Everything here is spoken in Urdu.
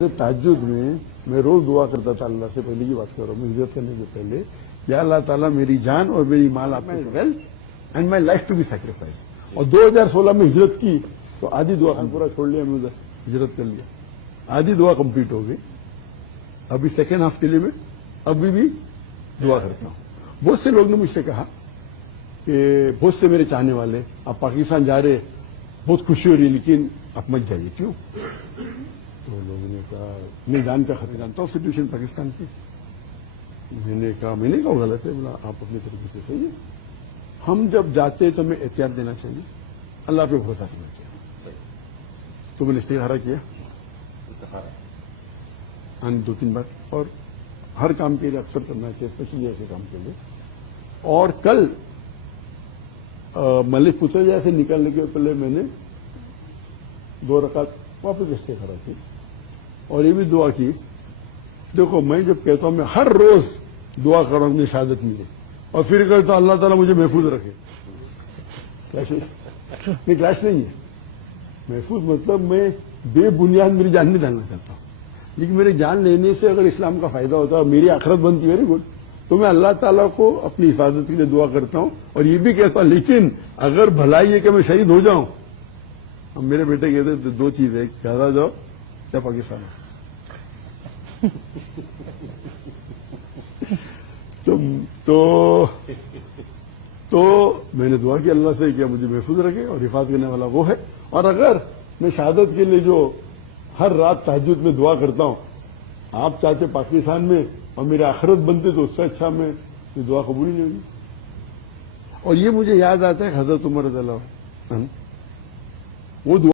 تہجد میں روز دعا کرتا تھا اللہ سے، پہلے کی بات کر رہا ہوں میں، ہجرت کرنے سے پہلے، یا اللہ تعالیٰ میری جان اور میری مال آپ میں wealth and my life to be sacrifice. اور 2016 میں ہجرت کی تو آدھی دعا پورا چھوڑ لیا میں، ادھر ہجرت کر لیا، آدھی دعا کمپلیٹ ہو گئی. ابھی سیکنڈ ہاف کے لیے میں ابھی بھی دعا کرتا ہوں. بہت سے لوگ نے مجھ سے کہا کہ بہت سے میرے چاہنے والے آپ پاکستان جا رہے، بہت خوشی ہو رہی، لیکن آپ مت جائیے. کیوں؟ تو لوگوں نے کہا میں جان کا خطرہ جانتا ہوں سچویشن پاکستان کی. میں نے کہا غلط ہے. بولا آپ اپنے طریقے سے صحیح ہے. ہم جب جاتے تو ہمیں احتیاط دینا چاہیے، اللہ پہ بھروسہ کرنا چاہیے. تو میں نے استخارہ کیا دو تین بار، اور ہر کام کے لیے اکثر کرنا چاہیے، اسپیشلی ایسے کام کے لیے. اور کل ملک پترجا سے نکلنے کے پہلے میں نے 2 رکعت واپس استخارہ کی اور یہ بھی دعا کی. دیکھو میں جب کہتا ہوں میں ہر روز دعا کر رہا ہوں مجھے شہادت ملے، اور پھر کہتا ہوں اللہ تعالیٰ مجھے محفوظ رکھے. کلاش نہیں ہے محفوظ، مطلب میں بے بنیاد میری جان نہیں ڈالنا چاہتا ہوں، لیکن میری جان لینے سے اگر اسلام کا فائدہ ہوتا ہے اور میری آخرت بنتی ہے ویری گڈ، تو میں اللہ تعالیٰ کو اپنی حفاظت کے لیے دعا کرتا ہوں. اور یہ بھی کہتا ہوں لیکن اگر بھلائی ہے کہ میں شہید ہو جاؤں. اب میرے بیٹے کہتے ہیں 2 چیزیں، غزہ جاؤ یا پاکستان. تو میں نے دعا کی اللہ سے کہ مجھے محفوظ رکھے، اور حفاظت کرنے والا وہ ہے. اور اگر میں شہادت کے لیے جو ہر رات تہجد میں دعا کرتا ہوں، آپ چاہتے پاکستان میں اور میری آخرت بنتے تو اس سے اچھا میں یہ دعا قبول ہی نہیں ہوگی. اور یہ مجھے یاد آتا ہے حضرت عمر رضی اللہ عنہ وہ دعا